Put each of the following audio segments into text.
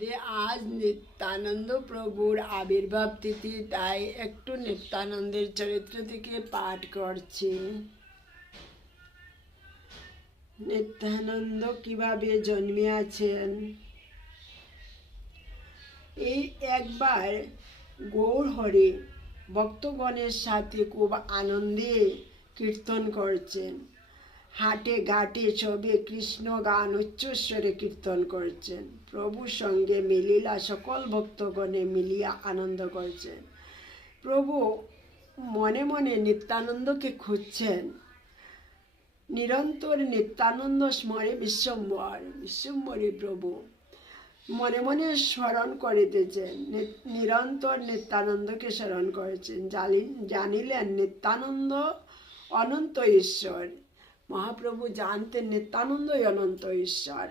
মধ্যে আজ নিত্যানন্দ প্রভুর আবির্ভাব তিথি, তাই একটু নিত্যানন্দের চরিত্র থেকে পাঠ করছি। নিত্যানন্দ কিভাবে জন্মিয়াছেন। এই একবার গৌর হরে ভক্তগণের সাথে খুব আনন্দে কীর্তন করছেন। হাটে ঘাটে সবে কৃষ্ণ গান উচ্চস্বরে কীর্তন করছেন। প্রভুর সঙ্গে মিলিলা সকল ভক্তগণে মিলিয়া আনন্দ করছেন। প্রভু মনে মনে নিত্যানন্দকে খুঁজছেন। নিরন্তর নিত্যানন্দ স্মরে বিশ্বম্বরী প্রভু মনে মনে স্মরণ করিতেছেন। নিরন্তর নিত্যানন্দকে স্মরণ করেছেন। জানিলেন নিত্যানন্দ অনন্ত ঈশ্বর। মহাপ্রভু জানতেন নিত্যানন্দই অনন্ত ঈশ্বর।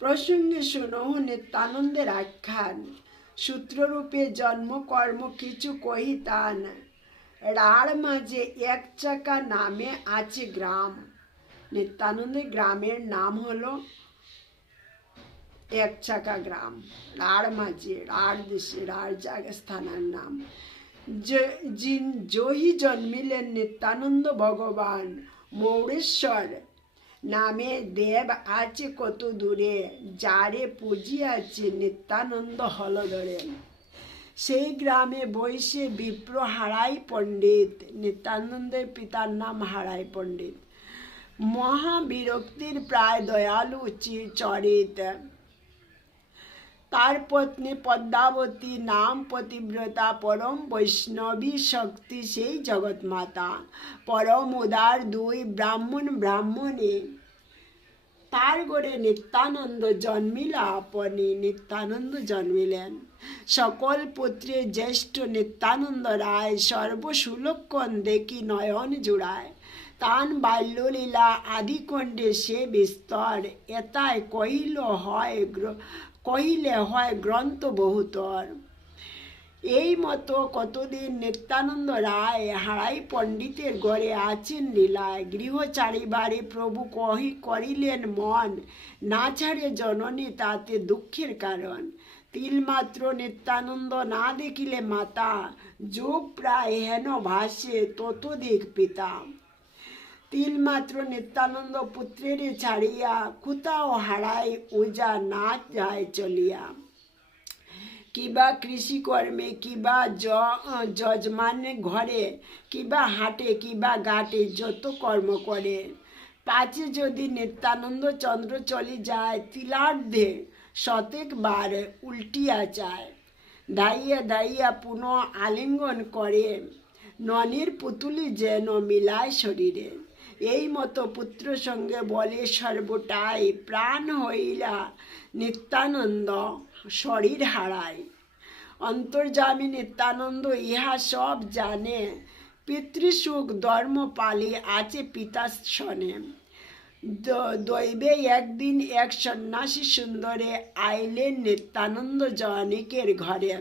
প্রসঙ্গে শুনহ নিত্যানন্দের আখ্যান। সূত্ররূপে জন্ম কর্ম কিছু কহিতান। রাঢ় মাঝে এক চাকা নামে আছে গ্রাম। নিত্যানন্দের গ্রামের নাম হলো এক চাকা গ্রাম। রাঢ় মাঝে, রাঢ় দেশে, রাঢ় জায়গা স্থানের নাম। জহি জন্মিলেন নিত্যানন্দ ভগবান। মৌরেশ্বর নামে দেব আছে কত দূরে। যারে পুজিয়াছে নিত্যানন্দ হলধরে। সেই গ্রামে বৈশে বিপ্র হারাই পণ্ডিত। নিত্যানন্দের পিতার নাম হারাই পণ্ডিত। মহাবিরক্তির প্রায় দয়ালু চরিত। তার পত্নী পদ্মাবতী নাম পতিব্রতা, পরম বৈষ্ণবী শক্তি সেই জগৎমাতা। পরম উদার দুই ব্রাহ্মণে তার গড়ে নিত্যানন্দ জন্মিলা আপনি। নিত্যানন্দ জন্মিলেন। সকল পুত্রের জ্যেষ্ঠ নিত্যানন্দ রায়। সর্বসুলক্ষণ দেখি নয়ন জুড়ায়। তান বাল্যলীলা আদিকণ্ডে সে বিস্তর। এতায় কহিলে হয় গ্রন্থ বহুতর। এই মতো কতদিন নিত্যানন্দ রায় হারাই পণ্ডিতের ঘরে আছেন লীলায়। গৃহচারী বাড়ি প্রভু করিলেন মন। না ছাড়ে জননী তাতে দুঃখের কারণ। তিলমাত্র নিত্যানন্দ না দেখিলে মাতা। যোগ প্রায় হেন ভাসে ততোধিক পিতা। তিলমাত্র নিত্যানন্দ পুত্রের ছাড়িয়া। কোথাও হারাই উজা না যায় চলিয়া। কিবা কৃষিকর্মে, কিবা যজমানের ঘরে, কিবা হাটে, কিবা ঘাটে যত কর্ম করে। পাছে যদি নিত্যানন্দ চন্দ্র চলি যায়। তিলার্ধে শতেক বার উল্টিয়া যায়। ধাইয়া ধাইয়া পুনঃ আলিঙ্গন করে। ননির পুতুলি যেন মিলায় শরীরে। এই মতো পুত্র সঙ্গে বলে সর্বটাই। প্রাণ হইলা নিত্যানন্দ শরীর হারায়। অন্তর্যামী নিত্যানন্দ ইহা সব জানে। পিতৃসুখ ধর্ম পালি আছে পিতা শনে। দৈবে একদিন এক সন্ন্যাসী সুন্দরে আইলেন নিত্যানন্দ জনকের ঘরে।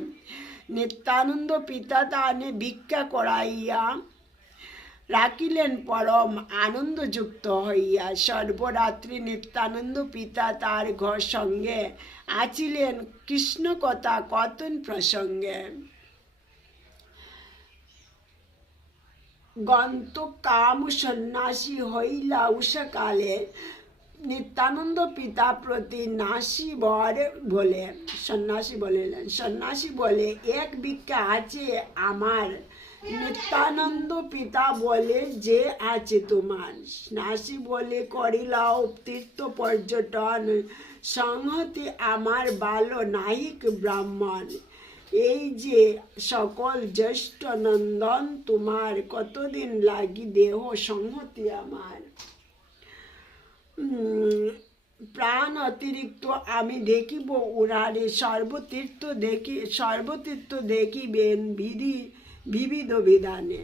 নিত্যানন্দ পিতা তানে ভিক্ষা করাইয়া রাখিলেন পরম আনন্দযুক্ত হইয়া। সর্বরাত্রি নিত্যানন্দ পিতা তার ঘর সঙ্গে আছিলেন কৃষ্ণ কথা কথন প্রসঙ্গে। গন্তকাম সন্ন্যাসী হইলা উষাকালে। নিত্যানন্দ পিতা প্রতি সন্ন্যাসী বলে এক ভিক্ষা আছে আমার। নিত্যানন্দ পিতা বলে যে আছে তোমার। সন্ন্যাসী বলে করিলাও তীর্থ পর্যটন। সংহতি আমার বাল্য নাহিক ব্রাহ্মণ। এই যে সকল জ্যেষ্ঠ নন্দন তোমার। কতদিন লাগি দেহ সংহতি আমার। প্রাণ অতিরিক্ত আমি দেখিব উনারে। সর্বতীর্থ দেখিবেন বিবিধ বিধানে।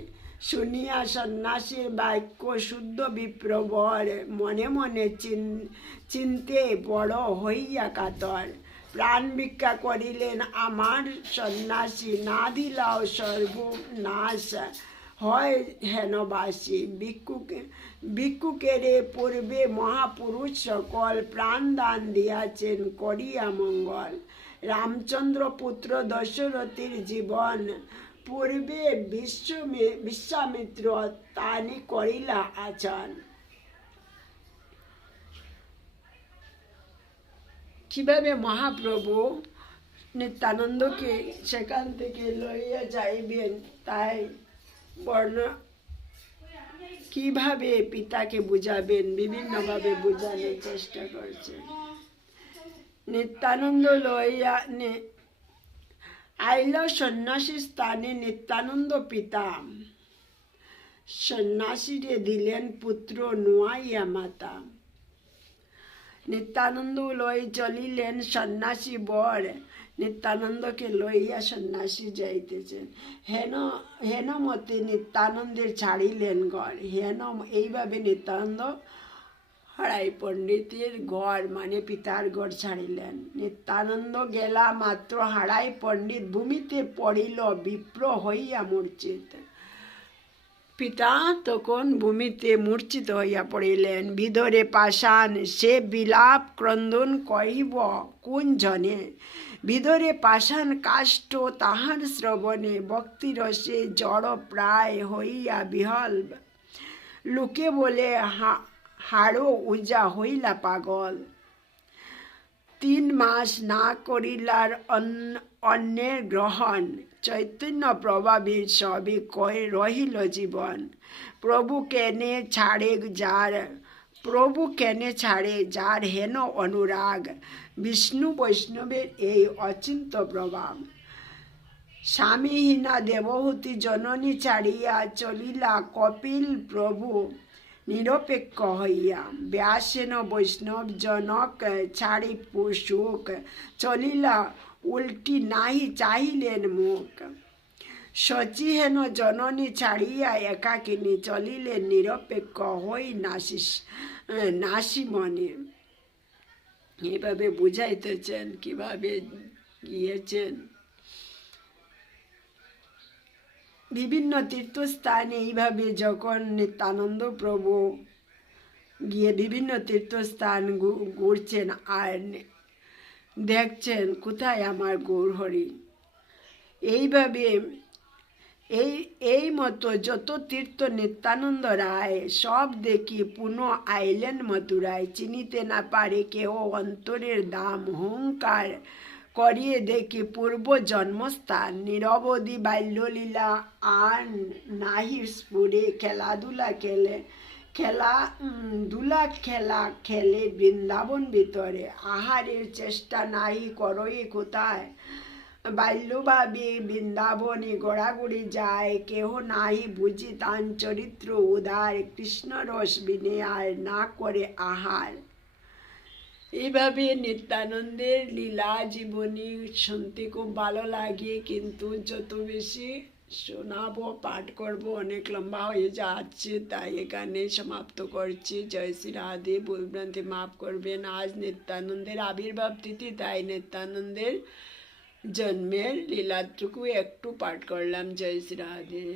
শুনিয়া সন্ন্যাসীর বাক্য শুদ্ধ বিপ্রবর। মনে মনে চিন্তে বড় হইয়া কাতর। প্রাণ ভিক্ষা করিলেন আমার সন্ন্যাসী। না দিলাও সর্বনাশ হয় হেনবাসী। ভিক্ষুকের পূর্বে মহাপুরুষ সকল প্রাণ দান দিয়াছেন করিয়া মঙ্গল। রামচন্দ্র পুত্র দশরথীর জীবন পূর্বে বিশ্বামিত্র তানি করিলা আচরণ। কিভাবে মহাপ্রভু নিত্যানন্দকে সেখান থেকে লইয়া যাইবেন তাই কিভাবে পিতাকে বুঝাবেন বিভিন্নভাবে বোঝানোর চেষ্টা করছেন। নিত্যানন্দ লইয়া আইল সন্ন্যাসী স্থানে নিত্যানন্দ পিতা সন্ন্যাসীরে দিলেন পুত্র নুয়াইয়া মাতা। নিত্যানন্দ লই চলিলেন সন্ন্যাসী বর। নিত্যানন্দকে লইয়া সন্ন্যাসী যাইতেছেন। হেন মতে নিত্যানন্দের ছাড়িলেন ঘর। এইভাবে নিত্যানন্দ হরাই পণ্ডিতের ঘর মানে পিতার ঘর ছাড়িলেন। নিত্যানন্দ গেলা মাত্র হারাই পণ্ডিত ভূমিতে পড়িল বিপ্র হইয়া মূর্ছিত। পিতা তখন ভূমিতে মূর্ছিত হইয়া পড়িলেন। বিধরে পাষাণ সে বিলাপ ক্রন্দন কহিব কোন জনে। বিধরে পাষাণ কাষ্ঠ তাহার শ্রবণে ভক্তিরসে জড় প্রায় হইয়া বিহল। লোকে বলে হাড়ো উজা হইলা পাগল। 3 মাস না করিলার অন্যের গ্রহণ। চৈতন্য প্রভাবীর সবই কয়ে রহিল জীবন। প্রভু কেনে ছাড়ে যার হেন অনুরাগ। বিষ্ণু বৈষ্ণবের এই অচিন্ত প্রভাব। স্বামীহীনা দেবহূতি জননী ছাড়িয়া চলিলা কপিল প্রভু নিরপেক্ষ হইয়া। ব্যাসেন বৈষ্ণব জনক ছাড়ি সুখ চলিলা উল্টি নাহি চাহিলেন মুখ। শচীহেন জননী ছাড়িয়া একাকিনী চলিলেন নিরপেক্ষ হই নাসি মনে। এভাবে বুঝাইতেছেন কিভাবে গিয়েছেন। বিভিন্ন তীর্থস্থানে এইভাবে যখন নিত্যানন্দ প্রভু গিয়ে বিভিন্ন তীর্থস্থান ঘুরছেন আর দেখছেন কোথায় আমার গৌরহরি। এইভাবে এই মতো যত তীর্থ নিত্যানন্দ রায় সব দেখি পুনঃ আইলেন মথুরায়। চিনিতে না পারে কেউ অন্তরের দাম। হুঙ্কার করিয়ে দেখি পূর্ব জন্মস্থান। নিরবধি বাল্যলীলা আর নাহি স্ফুরে। খেলা খেলে বৃন্দাবন ভিতরে। আহারের চেষ্টা নাহি করই কোথায়। বাল্যভাবে বৃন্দাবনে গোড়াগুড়ি যায়। কেহ নাহি বুঝি তান চরিত্র উদার। কৃষ্ণরস বিনে আর না করে আহার। এইভাবে নিত্যানন্দের লীলা জীবনী শুনতে খুব ভালো লাগে, কিন্তু যত বেশি শোনাবো পাঠ করব অনেক লম্বা হয়ে যাচ্ছে, তাই এখানে সমাপ্ত করছি। জয় শ্রী রাধে। ভুলভ্রান্তি মাফ করবেন। আজ নিত্যানন্দের আবির্ভাব তিথি, তাই নিত্যানন্দের জন্মের লীলাটুকু একটু পাঠ করলাম। জয় শ্রী রাধে।